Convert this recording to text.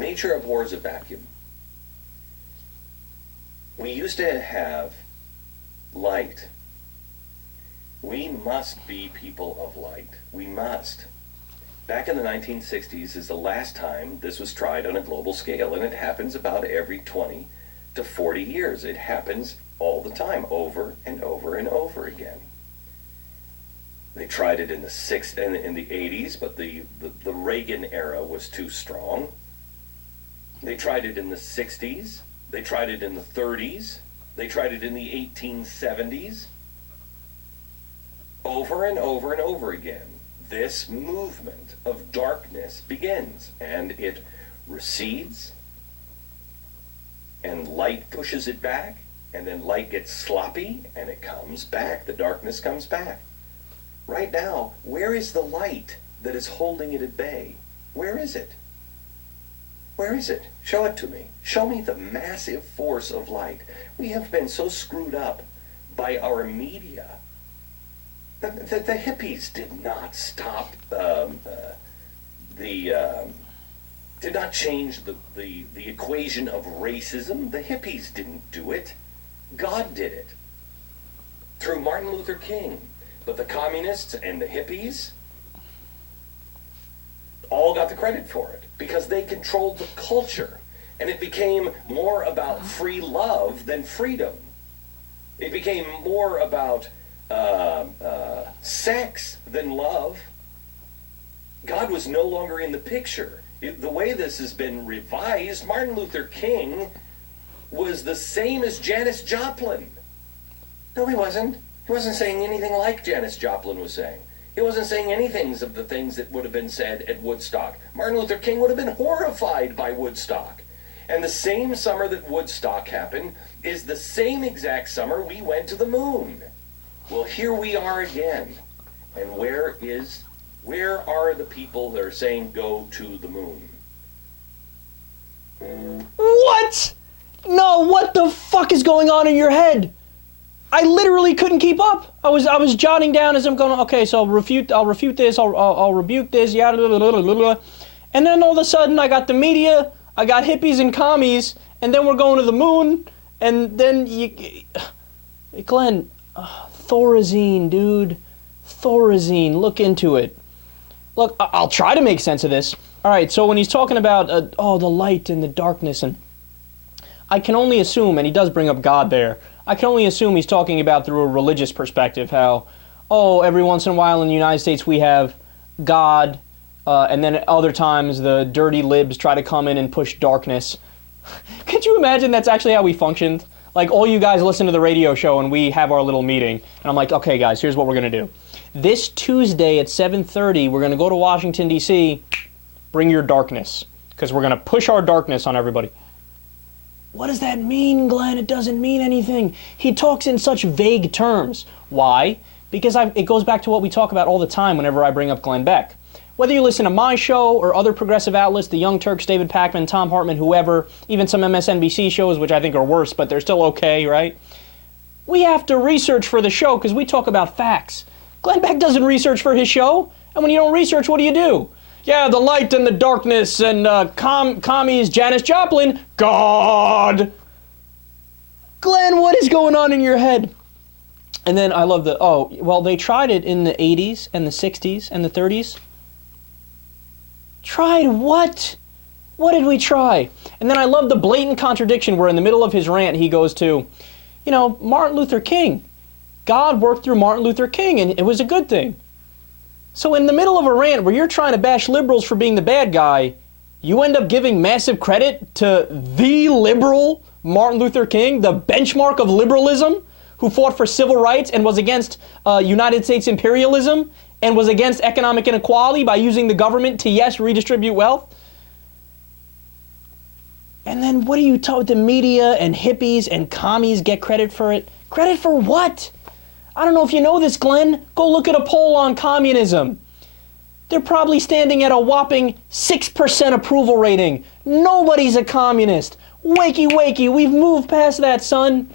Nature abhors a vacuum. We used to have light. We must be people of light. We must. Back in the 1960s is the last time this was tried on a global scale, and it happens about every 20 to 40 years. It happens all the time, over and over and over again. They tried it in the 80s, but the Reagan era was too strong. They tried it in the 60s. They tried it in the 30s. They tried it in the 1870s. Over and over and over again, this movement of darkness begins, and it recedes, and light pushes it back, and then light gets sloppy, and it comes back. The darkness comes back. Right now, where is the light that is holding it at bay? Where is it? Where is it? Show it to me. Show me the massive force of light. We have been so screwed up by our media. The hippies did not stop did not change the equation of racism. The hippies didn't do it. God did it through Martin Luther King. But the communists and the hippies all got the credit for it because they controlled the culture, and it became more about free love than freedom. It became more about sex than love. God was no longer in the picture. The way this has been revised, Martin Luther King was the same as Janis Joplin. No, he wasn't. He wasn't saying anything like Janis Joplin was saying. He wasn't saying anything of the things that would have been said at Woodstock. Martin Luther King would have been horrified by Woodstock. And the same summer that Woodstock happened is the same exact summer we went to the moon. Well, here we are again. And where are the people that are saying go to the moon? What? No, what the fuck is going on in your head? I literally couldn't keep up. I was jotting down as I'm going, okay, so I'll refute this, I'll rebuke this, yeah, blah, blah, blah, blah. And then all of a sudden I got the media, I got hippies and commies, and then we're going to the moon, and then Glenn, Thorazine, dude. Thorazine, look into it. Look, I'll try to make sense of this. All right, so when he's talking about, the light and the darkness, and I can only assume, and he does bring up God there, I can only assume he's talking about through a religious perspective, how, every once in a while in the United States we have God, and then at other times the dirty libs try to come in and push darkness. Could you imagine that's actually how we functioned? Like, all you guys listen to the radio show and we have our little meeting, and I'm like, okay guys, here's what we're going to do. This Tuesday at 7:30, we're going to go to Washington, D.C., bring your darkness, because we're going to push our darkness on everybody. What does that mean, Glenn? It doesn't mean anything. He talks in such vague terms. Why? Because it goes back to what we talk about all the time whenever I bring up Glenn Beck. Whether you listen to my show or other progressive outlets, the Young Turks, David Pakman, Tom Hartman, whoever, even some MSNBC shows, which I think are worse, but they're still okay, right? We have to research for the show because we talk about facts. Glenn Beck doesn't research for his show, and when you don't research, what do? Yeah, the light and the darkness and commies, Janis Joplin, God. Glenn, what is going on in your head? And then I love they tried it in the 80s and the 60s and the 30s. Tried what? What did we try? And then I love the blatant contradiction where in the middle of his rant he goes to, Martin Luther King. God worked through Martin Luther King and it was a good thing. So in the middle of a rant where you're trying to bash liberals for being the bad guy, you end up giving massive credit to the liberal Martin Luther King, the benchmark of liberalism, who fought for civil rights and was against United States imperialism and was against economic inequality by using the government to, yes, redistribute wealth. And then what do you tell the media and hippies and commies get credit for it? Credit for what? I don't know if you know this, Glenn. Go look at a poll on communism. They're probably standing at a whopping 6% approval rating. Nobody's a communist. Wakey, wakey, we've moved past that, son.